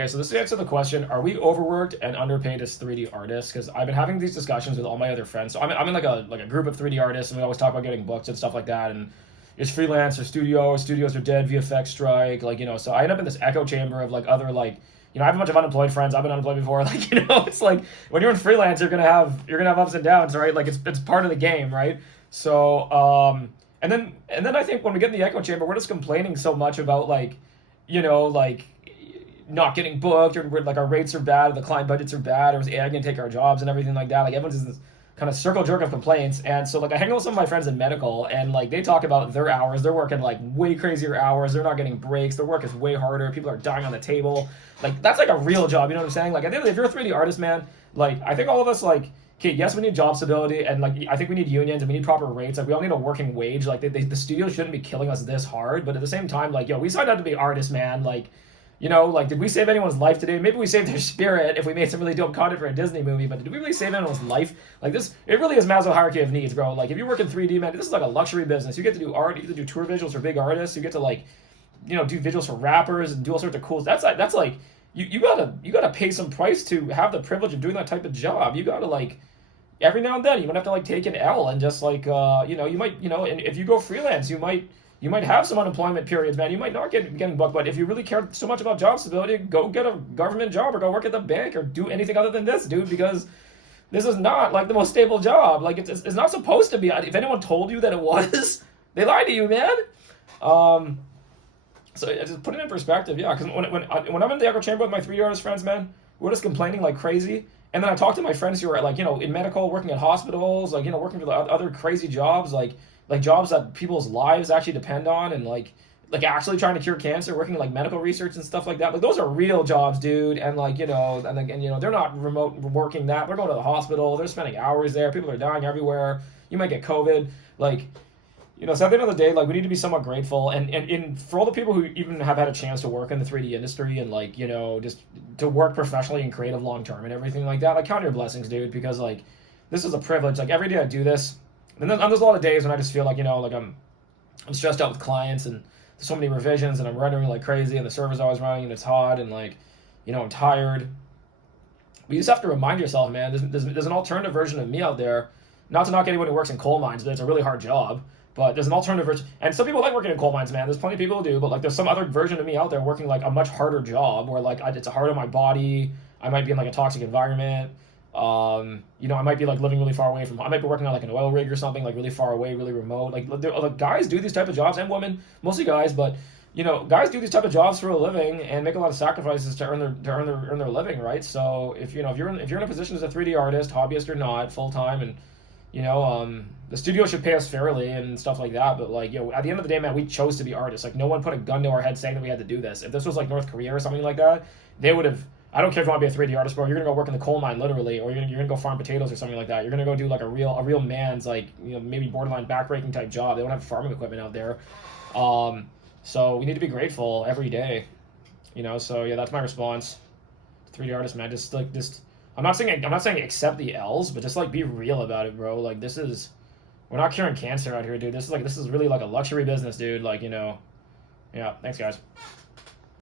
Okay, so this is the answer to the question: are we overworked and underpaid as 3D artists? Because I've been having these discussions with all my other friends. So I'm in like a group of 3D artists, and we always talk about getting booked and stuff like that. And it's freelance or studios are dead, VFX strike, like So I end up in this echo chamber of like other like I have a bunch of unemployed friends. I've been unemployed before. Like it's like when you're in freelance, you're gonna have ups and downs, right? Like it's part of the game, right? So and then I think when we get in the echo chamber, we're just complaining so much about like not getting booked, or like our rates are bad, or the client budgets are bad, or is AI gonna take our jobs and everything like that. Like everyone's in this kind of circle jerk of complaints. And so like I hang out with some of my friends in medical, and like they talk about their hours. They're working like way crazier hours. They're not getting breaks. Their work is way harder. People are dying on the table. Like that's like a real job. You know what I'm saying? Like I think if you're a 3D artist, man, like I think all of us like. Okay, yes, we need job stability, and like I think we need unions and we need proper rates. Like we all need a working wage. Like the studio shouldn't be killing us this hard, but at the same time, like we signed up to be artists, man. Like like, did we save anyone's life today? Maybe we saved their spirit if we made some really dope content for a Disney movie, but did we really save anyone's life? Like this, it really is Maslow hierarchy of needs, bro. Like if you work in 3D, man, this is like a luxury business. You get to do art, you get to do tour visuals for big artists, you get to like, do visuals for rappers and do all sorts of cool. That's like you gotta pay some price to have the privilege of doing that type of job. You gotta like every now and then you might have to like take an L and just like you might and if you go freelance, you might have some unemployment periods, man. You might not getting booked, but if you really care so much about job stability, go get a government job or go work at the bank or do anything other than this, dude, because this is not like the most stable job. Like it's not supposed to be. If anyone told you that it was, they lied to you, man. So just put it in perspective, yeah. Because when I'm in the echo chamber with my 3D artist friends, man, we're just complaining like crazy. And then I talk to my friends who are like in medical, working at hospitals, like working for the other crazy jobs, like jobs that people's lives actually depend on, and like actually trying to cure cancer, working like medical research and stuff like that. Like those are real jobs, dude. And like and again, they're not remote working that. They're going to the hospital. They're spending hours there. People are dying everywhere. You might get COVID. Like so at the end of the day, like we need to be somewhat grateful, and for all the people who even have had a chance to work in the 3D industry and like just to work professionally and creative long term and everything like that, like count your blessings, dude, because like this is a privilege. Like every day I do this, and then there's a lot of days when I just feel like like I'm stressed out with clients and there's so many revisions and I'm rendering like crazy and the server's always running and it's hot and like I'm tired. But you just have to remind yourself, man, there's an alternative version of me out there. Not to knock anyone who works in coal mines, but it's a really hard job. But there's an alternative version, and some people like working in coal mines, man. There's plenty of people who do, but like there's some other version of me out there working like a much harder job where like it's hard on my body. I might be in like a toxic environment. I might be like living really far away from. I might be working on like an oil rig or something, like really far away, really remote. Like guys do these type of jobs, and women, mostly guys, but guys do these type of jobs for a living and make a lot of sacrifices to earn their living, right? So if you're in a position as a 3D artist, hobbyist or not, full time, and the studio should pay us fairly and stuff like that. But like, at the end of the day, man, we chose to be artists. Like no one put a gun to our head saying that we had to do this. If this was like North Korea or something like that, they would have. I don't care if you want to be a 3D artist, bro. You're gonna go work in the coal mine, literally, or you're gonna go farm potatoes or something like that. You're gonna go do like a real man's like maybe borderline backbreaking type job. They don't have farming equipment out there. So we need to be grateful every day. So yeah, that's my response. 3D artist, man, just. I'm not saying accept the L's, but just like be real about it, bro. Like we're not curing cancer out here, dude. This is really like a luxury business, dude. Like yeah. Thanks, guys.